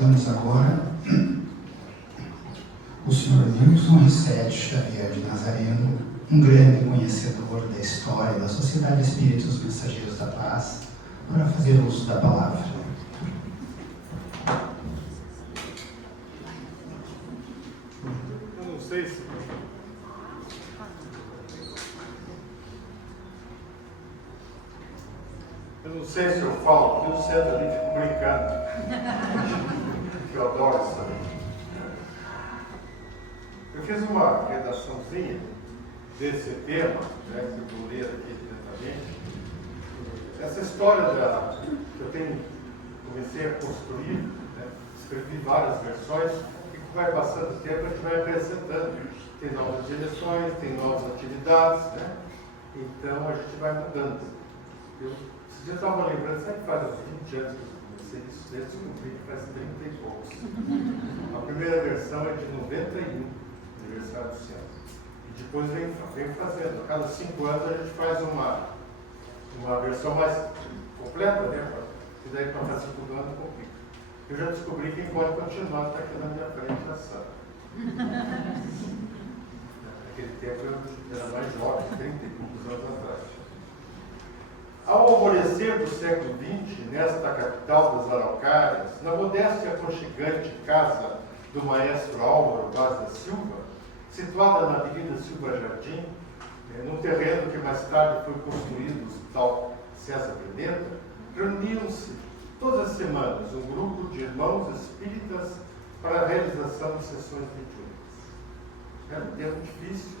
convidamos agora o Sr. Nilson Rissetti Xavier de Nazareno, um grande conhecedor da história da Sociedade Espíritos Mensageiros da Paz, para fazer uso da palavra. Eu não sei se... Eu não sei se eu falo, porque eu sento ali e fico brincando. Eu adoro isso também. Eu fiz uma redaçãozinha desse tema, né, que eu vou ler aqui diretamente. Essa história que eu comecei a construir, né, escrevi várias versões, e que vai passando o tempo, a gente vai acrescentando. Tem novas direções, tem novas atividades, né? Então a gente vai mudando. Esse dia eu estava lembrando, sabe que faz uns 20 anos que eu comecei isso, eu descobri que faz 30 e poucos. A primeira versão é de 91, aniversário do centro. E depois vem fazendo. A cada 5 anos a gente faz uma versão mais completa, né? E daí para estar circulando um pouquinho. Eu já descobri que pode continuar, está aqui na minha frente a sala. Naquele tempo eu era mais jovem, 30 e poucos anos atrás. Ao alvorecer do século XX, nesta capital das Araucárias, na modesta e aconchegante casa do maestro Álvaro Vaz da Silva, situada na Avenida Silva Jardim, num terreno que mais tarde foi construído o Hospital César Pimenta, reuniam-se todas as semanas um grupo de irmãos espíritas para a realização de sessões mediúnicas. Era um tempo difícil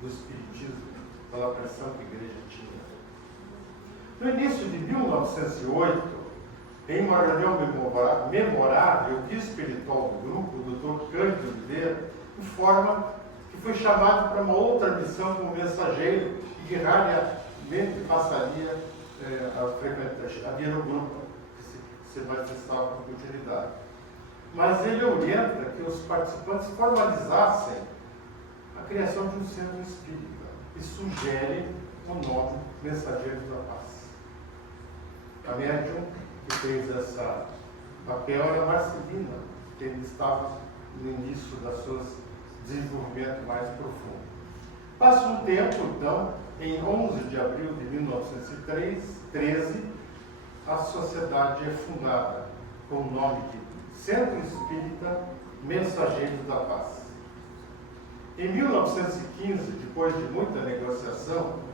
do espiritismo, pela pressão que a igreja tinha. No início de 1908, em uma reunião memorável, o guia espiritual do grupo, o Dr. Cândido Oliveira, informa que foi chamado para uma outra missão como mensageiro e que raramente passaria a frequentar, a vir no grupo que se manifestava com continuidade. Mas ele orienta que os participantes formalizassem a criação de um centro espírita e sugere o nome Mensageiros da Paz. A médium que fez esse papel era Marcelina, que ele estava no início das suas desenvolvimento mais profundo. Passa um tempo, então, em 11 de abril de 1913, a sociedade é fundada com o nome de Centro Espírita Mensageiros da Paz. Em 1915, depois de muita negociação,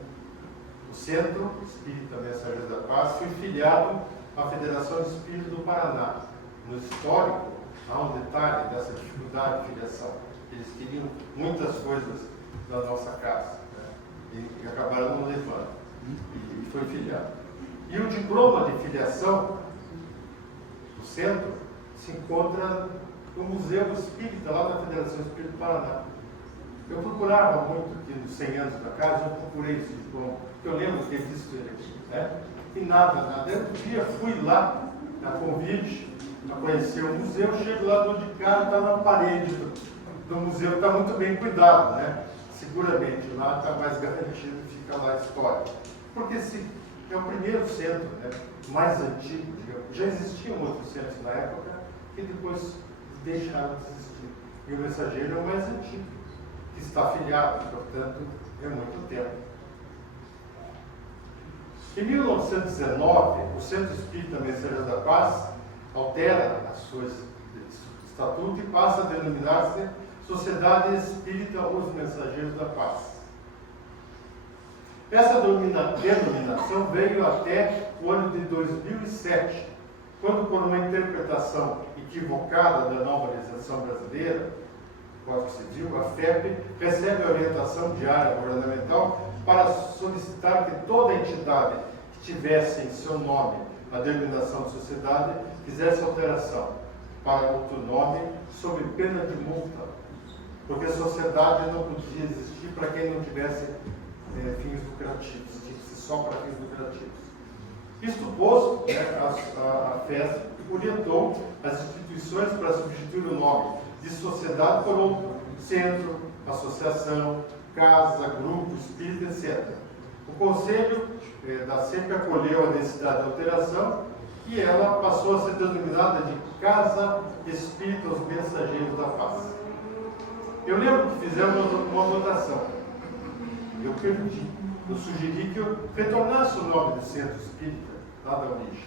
o Centro Espírita Mensageiros da Paz foi filiado à Federação Espírita do Paraná. No histórico, há um detalhe dessa dificuldade de filiação. Eles queriam muitas coisas da nossa casa, né? E acabaram não levando. E foi filiado. E o diploma de filiação do centro se encontra no Museu Espírita, lá na Federação Espírita do Paraná. Eu procurava muito aqui nos 100 anos da casa, eu procurei esse diploma, porque eu lembro de ter visto ele aqui, né? E nada. Um dia fui lá, a convite, a conhecer o museu, chego lá do de cara, está na parede do museu, está muito bem cuidado, né? Seguramente, lá está mais garantido, fica lá a história. Porque é o primeiro centro, né, mais antigo, digamos. Já existiam outros centros na época, que depois deixaram de existir. E o Mensageiro é o mais antigo, que está afiliado, portanto, é muito tempo. Em 1919, o Centro Espírita Mensageiros da Paz altera a sua estatuto e passa a denominar-se Sociedade Espírita Os Mensageiros da Paz. Essa denominação veio até o ano de 2007, quando, por uma interpretação equivocada da nova legislação brasileira, Código Civil, a FEP recebe a orientação de área governamental para solicitar que toda entidade que tivesse em seu nome a denominação de sociedade fizesse alteração para outro nome sob pena de multa, porque a sociedade não podia existir para quem não tivesse fins lucrativos, tinha que ser só para fins lucrativos. Isto posto, né, a FES orientou as instituições para substituir o nome de sociedade por outro: centro, associação, casa, grupo, espírita, etc. O Conselho da SEMP acolheu a necessidade de alteração e ela passou a ser denominada de Casa Espírita dos Mensageiros da Paz. Eu lembro que fizemos uma votação. Eu perdi. Eu sugeri que eu retornasse o nome do Centro Espírita, lá da origem.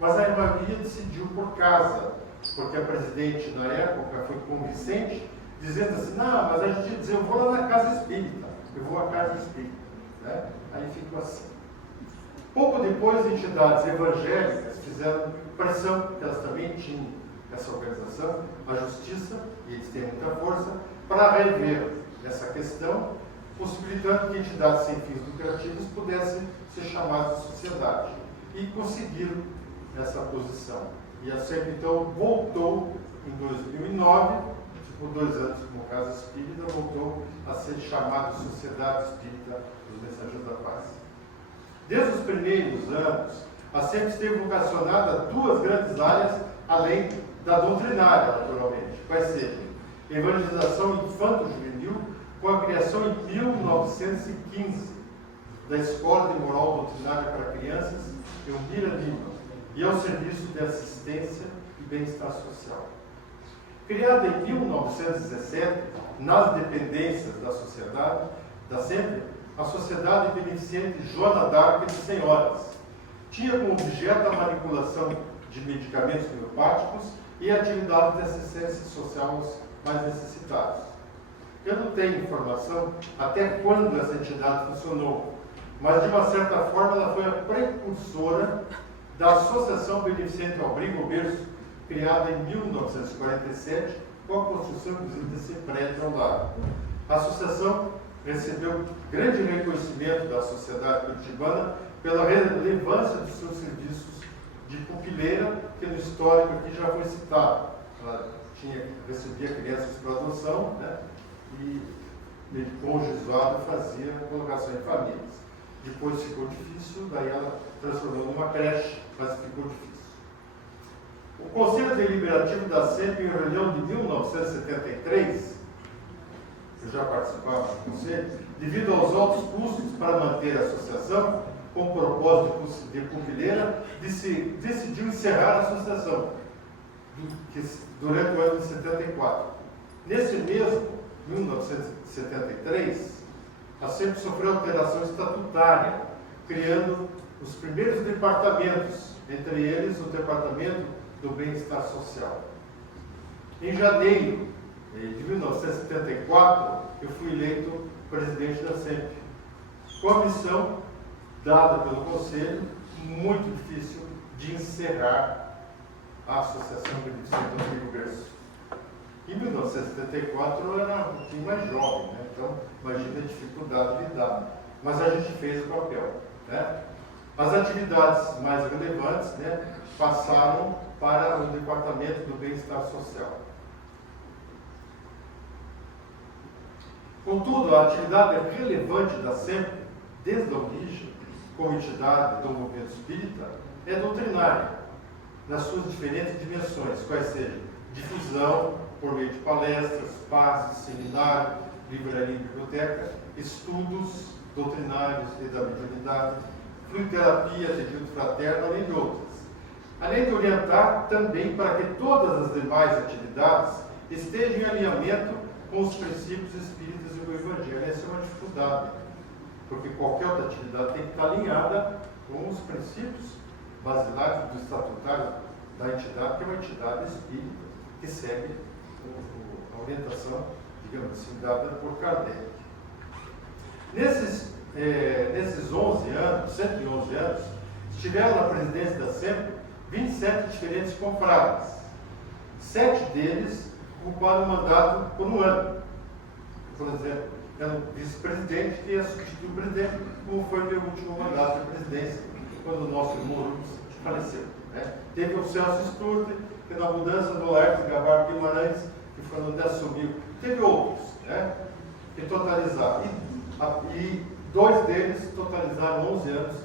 Mas a maioria decidiu por casa, porque a presidente na época foi convincente, dizendo assim, não, mas a gente ia dizer, eu vou lá na Casa Espírita, eu vou à Casa Espírita. Né? Aí ficou assim. Pouco depois, entidades evangélicas fizeram pressão, porque elas também tinham essa organização, a Justiça, e eles têm muita força, para rever essa questão, possibilitando que entidades sem fins lucrativos pudessem ser chamadas de sociedade. E conseguiram essa posição. E a SEMP, então, voltou em 2009, por 2 anos como Casa Espírita, voltou a ser chamada de Sociedade Espírita dos Mensageiros da Paz. Desde os primeiros anos, a SEMP esteve vocacionada a 2 grandes áreas, além da doutrinária, naturalmente, quais sejam evangelização infanto-juvenil, com a criação em 1915 da Escola de Moral Doutrinária para Crianças, Elmira Lima, e ao serviço de assistência e bem-estar social. Criada em 1917, nas dependências da sociedade, da SEMP, a Sociedade Beneficente Joana d'Arc de Senhoras tinha como objeto a manipulação de medicamentos homeopáticos e atividades de assistência social aos mais necessitados. Eu não tenho informação até quando essa entidade funcionou, mas de uma certa forma ela foi a precursora da Associação Beneficente Abrigo Berço, criada em 1947, com a construção desse prédio ao lado. A associação recebeu grande reconhecimento da sociedade curitibana pela relevância dos seus serviços de pupileira, que no histórico aqui já foi citado. Ela recebia crianças para adoção, né? E com o Jesuado fazia colocação em famílias. Depois ficou difícil, daí ela transformou numa creche, mas ficou difícil. O Conselho Deliberativo da SEMP, em reunião de 1973, eu já participava do Conselho, devido aos altos custos para manter a associação, com o propósito de pupileira, decidiu encerrar a associação durante o ano de 74. Nesse mesmo, 1973, a SEMP sofreu alteração estatutária, criando os primeiros departamentos, entre eles o Departamento do Bem-Estar Social. Em janeiro de 1974, eu fui eleito presidente da SEMP, com a missão dada pelo Conselho, muito difícil, de encerrar a Associação Beneficente do Abrigo Berço. Em 1974 eu era um pouquinho mais jovem, né? Então imagina a dificuldade de lidar. Mas a gente fez o papel. Né? As atividades mais relevantes, né, passaram para o Departamento do Bem-Estar Social. Contudo, a atividade relevante da SEMP, desde a origem, como entidade do movimento espírita, é doutrinária, nas suas diferentes dimensões, quais sejam difusão, por meio de palestras, passes, seminário, livraria e biblioteca, estudos doutrinários e da mediunidade, fluidoterapia, atendimento fraterno, além de outras. Além de orientar também para que todas as demais atividades estejam em alinhamento com os princípios espíritas e do Evangelho. Essa é uma dificuldade, porque qualquer outra atividade tem que estar alinhada com os princípios basilares do estatutário da entidade, que é uma entidade espírita, que segue a orientação, digamos assim, dada por Kardec. Nesses 11 anos, 111 anos, estiveram na presidência da SEMP 27 diferentes confrades. 7 deles ocuparam o mandato por um ano. Por exemplo, era o vice-presidente que ia substituir o presidente, como foi o meu último mandato de presidência, quando o nosso irmão faleceu. Né? Teve o Celso Sturte, que na mudança do Laerte Gabardo Guimarães, que foi onde assumiu. Teve outros, né, que totalizaram. E 2 deles totalizaram 11 anos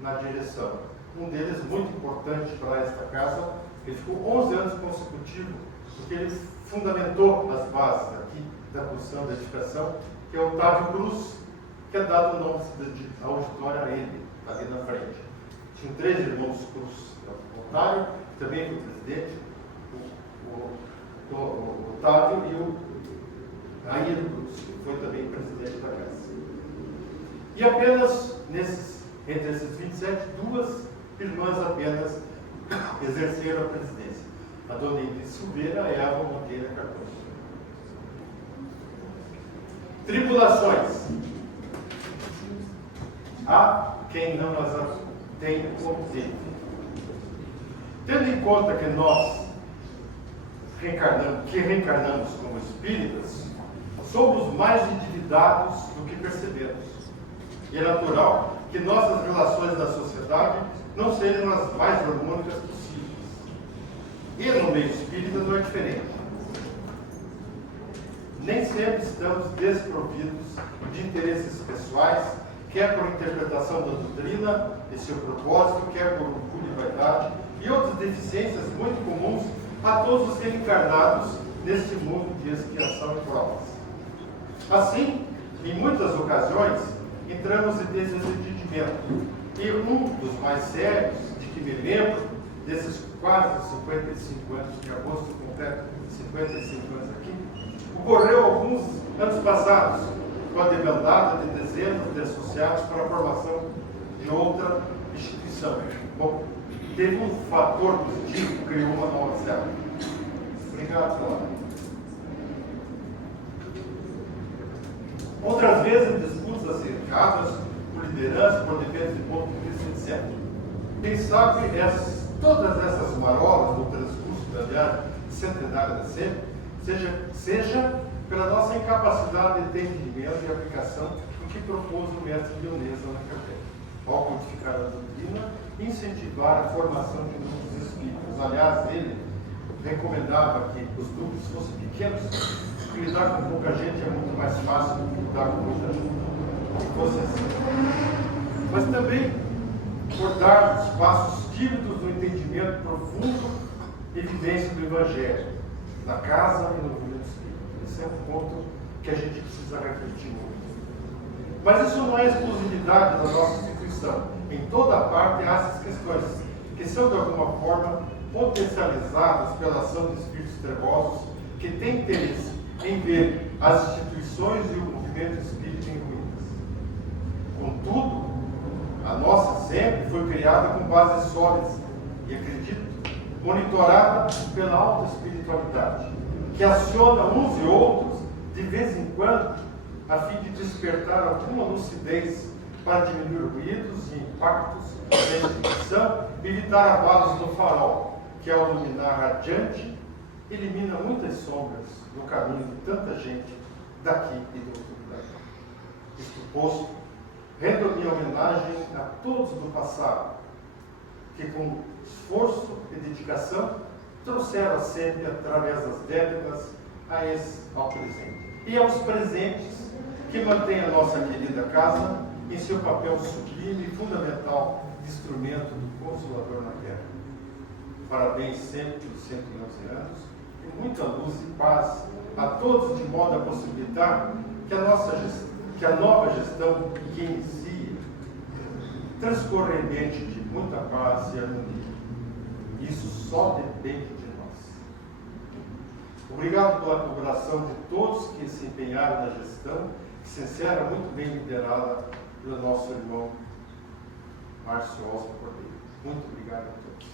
na direção. Um deles, muito importante para esta casa, ele ficou 11 anos consecutivos, porque ele fundamentou as bases aqui da construção da edificação, que é o Otávio Cruz, que é dado o nome de auditório a ele, ali na frente. Tinham 3 irmãos Cruz. Otário, que também foi presidente, o Otávio e o Aído Brusque, que foi também presidente da casa. E apenas, entre esses 27, 2 irmãs apenas exerceram a presidência. A dona Ingrid Silveira e a Eva Monteira Cardoso. Tribulações. Há quem não as tenha como teve. Tendo em conta que nós reencarnamos como espíritas, somos mais endividados do que percebemos. E é natural que nossas relações na sociedade não sejam as mais harmônicas possíveis. E no meio espírita não é diferente. Nem sempre estamos desprovidos de interesses pessoais, quer por interpretação da doutrina e seu propósito, quer por orgulho e vaidade, e outras deficiências muito comuns a todos os reencarnados neste mundo de expiação e provas. Assim, em muitas ocasiões, entramos em desentendimento. E um dos mais sérios, de que me lembro, desses quase 55 anos, de agosto completo 55 anos aqui, ocorreu alguns anos passados, com a demandada de dezenas de associados para a formação de outra instituição. Bom, teve um fator positivo que criou uma nova célula. Obrigado, Flávio. Outras vezes, disputas acirradas por liderança, por defesa de ponto de vista, etc. Quem sabe todas essas marolas do transcurso da viagem centenária da SEM, seja pela nossa incapacidade de entendimento e aplicação do que propôs o mestre Leonesa na Kardec, ao codificar a doutrina e incentivar a formação de novos espíritos. Aliás, ele recomendava que os grupos fossem pequenos, porque lidar com pouca gente é muito mais fácil do que lidar com muita gente. Que fosse assim. Mas também por dar os passos tímidos do entendimento profundo e vivência do Evangelho, na casa e no movimento espírita. Esse é um ponto que a gente precisa refletir muito. Mas isso não é exclusividade da nossa instituição. Em toda parte há essas questões, que são de alguma forma potencializadas pela ação de espíritos trevosos que têm interesse em ver as instituições e o movimento espírita em ruínas. Contudo, a nossa sempre foi criada com bases sólidas e, acredito, monitorada pela alta espiritualidade, que aciona uns e outros de vez em quando, a fim de despertar alguma lucidez para diminuir ruídos e impactos da instituição e evitar abalos do farol, que ao iluminar radiante, elimina muitas sombras no caminho de tanta gente daqui e do outro lugar. Isto posto, rendo minha homenagem a todos do passado, que com esforço e dedicação trouxeram sempre, através das décadas, ao presente. E aos presentes, que mantêm a nossa querida casa em seu papel sublime e fundamental de instrumento do Consolador na Terra. Parabéns sempre pelos 111 anos e muita luz e paz a todos, de modo a possibilitar que a nova gestão que inicia transcorra em ambiente de muita paz e harmonia. Isso só depende de nós. Obrigado pela cooperação de todos que se empenharam na gestão, que se encerra muito bem liderada pelo nosso irmão Márcio Osmo Cordeiro. Muito obrigado a todos.